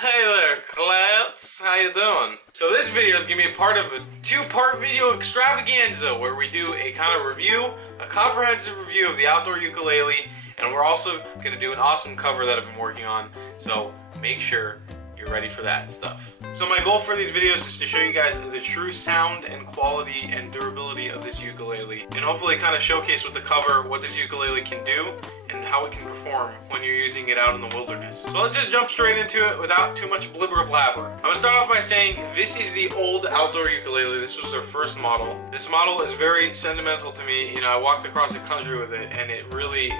Hey there, Clats. How you doing? So this video is going to be a part of a two-part video extravaganza where we do a kind of review, a comprehensive review of the outdoor ukulele, and we're also going to do an awesome cover that I've been working on. So make sure you're ready for that stuff. So my goal for these videos is to show you guys the true sound and quality and durability of this ukulele, and hopefully kind of showcase with the cover what this ukulele can do and how it can perform when you're using it out in the wilderness. So let's just jump straight into it without too much blibber blabber. I'm gonna start off by saying this is the old outdoor ukulele. This was their first model. This model is very sentimental to me. You know, I walked across the country with it and it really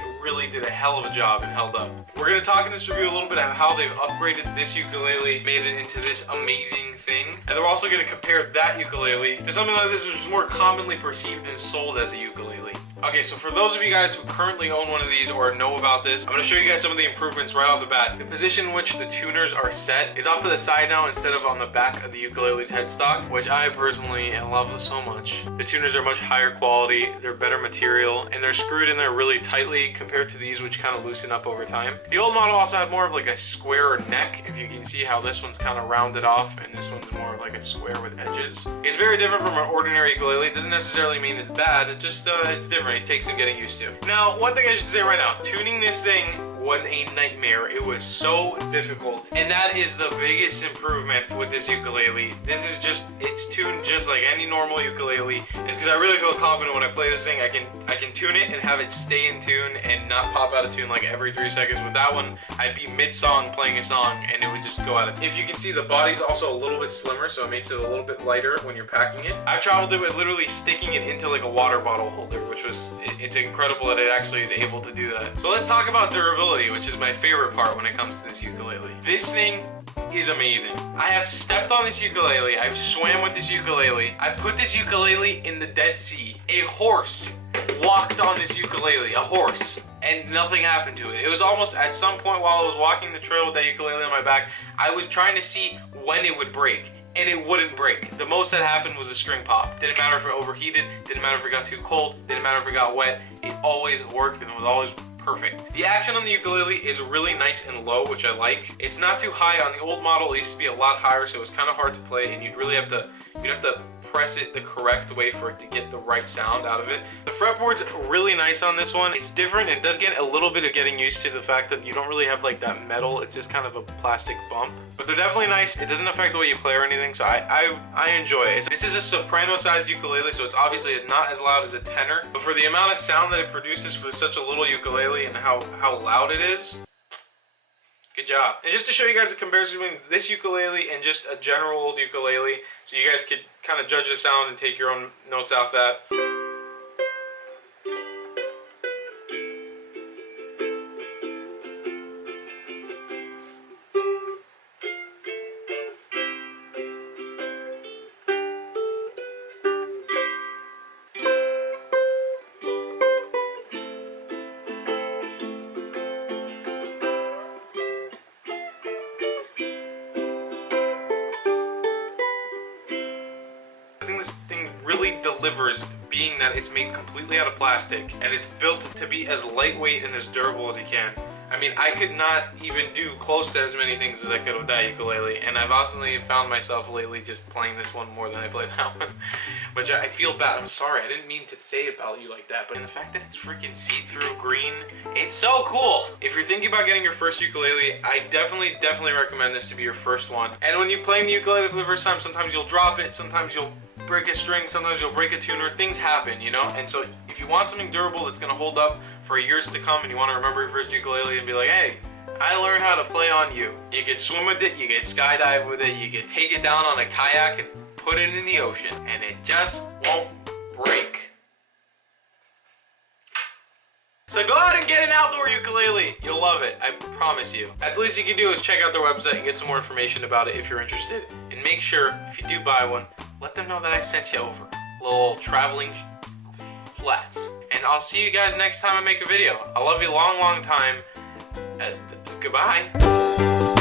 did a hell of a job and held up. We're gonna talk in this review a little bit about how they've upgraded this ukulele, made it into this amazing thing. And then we're also gonna compare that ukulele to something like this which is more commonly perceived and sold as a ukulele. Okay, so for those of you guys who currently own one of these or know about this, I'm going to show you guys some of the improvements right off the bat. The position in which the tuners are set is off to the side now instead of on the back of the ukulele's headstock, which I personally love so much. The tuners are much higher quality, they're better material, and they're screwed in there really tightly compared to these which kind of loosen up over time. The old model also had more of like a square neck, if you can see how this one's kind of rounded off and this one's more like a square with edges. It's very different from an ordinary ukulele. It doesn't necessarily mean it's bad, it just it's different. It takes some getting used to. Now, one thing I should say right now, tuning this thing was a nightmare. It was so difficult, and that is the biggest improvement with this ukulele. This is just, it's tuned just like any normal ukulele. It's because I really feel confident when I play this thing. I can tune it and have it stay in tune and not pop out of tune like every 3 seconds. With that one, I'd be mid-song playing a song and it would just go out of tune. If you can see, the body's also a little bit slimmer, so it makes it a little bit lighter when you're packing it. I've traveled it with literally sticking it into like a water bottle holder, which was, it's incredible that it actually is able to do that. So let's talk about durability, which is my favorite part when it comes to this ukulele. This thing is amazing. I have stepped on this ukulele, I've swam with this ukulele, I put this ukulele in the Dead Sea. A horse walked on this ukulele, a horse, and nothing happened to it. It was almost, at some point while I was walking the trail with that ukulele on my back, I was trying to see when it would break. And it wouldn't break. The most that happened was a string pop. Didn't matter if it overheated, didn't matter if it got too cold, didn't matter if it got wet. It always worked and it was always perfect. The action on the ukulele is really nice and low, which I like. It's not too high. On the old model, it used to be a lot higher, so it was kind of hard to play, and you'd have to press it the correct way for it to get the right sound out of it. The fretboard's really nice on this one. It's different. It does get a little bit of getting used to the fact that you don't really have like that metal. It's just kind of a plastic bump. But they're definitely nice. It doesn't affect the way you play or anything, so I enjoy it. This is a soprano-sized ukulele, so it's obviously not as loud as a tenor. But for the amount of sound that it produces for such a little ukulele and how loud it is, good job. And just to show you guys a comparison between this ukulele and just a general old ukulele, so you guys could kind of judge the sound and take your own notes off that. This thing really delivers, being that it's made completely out of plastic and it's built to be as lightweight and as durable as it can. I mean, I could not even do close to as many things as I could with that ukulele, and I've honestly found myself lately just playing this one more than I play that one, which I feel bad. I'm sorry, I didn't mean to say it about you like that, but the fact that it's freaking see-through green, it's so cool. If you're thinking about getting your first ukulele, I definitely recommend this to be your first one. And when you're playing the ukulele for the first time, sometimes you'll drop it, sometimes you'll break a string, sometimes you'll break a tuner, things happen, you know? And so if you want something durable that's gonna hold up for years to come and you wanna remember your first ukulele and be like, hey, I learned how to play on you. You could swim with it, you could skydive with it, you could take it down on a kayak and put it in the ocean, and it just won't break. So go out and get an outdoor ukulele. You'll love it, I promise you. At the least you can do is check out their website and get some more information about it if you're interested. And make sure, if you do buy one, let them know that I sent you over. Little traveling flats. And I'll see you guys next time I make a video. I love you long time. Goodbye.